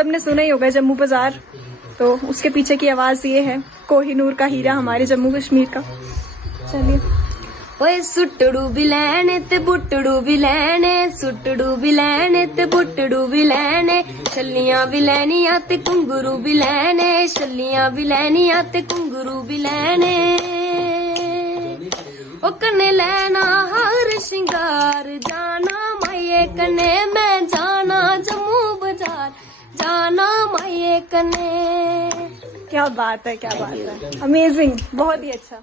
सबने सुना ही होगा जम्मू बाजार, तो उसके पीछे की आवाज ये है, कोहिनूर का हीरा हमारे जम्मू कश्मीर का। चलिए। ओए सुटड़ू भी लैने ते बुटड़ू भी लैने, सुटड़ू भी लैने ते बुटड़ू भी लैने, छल्लियां भी लैनियां ते घुंगरू भी लैने, छल्लियां भी लैनियां ते घुंगरू भी लैने। ओ कन्ने लैना हार श्रृंगार, जाना माये कन्ने मैं जाना जम्मू बाजार, जाना माये कन्ने। क्या बात है, क्या बात है, अमेजिंग, बहुत ही अच्छा।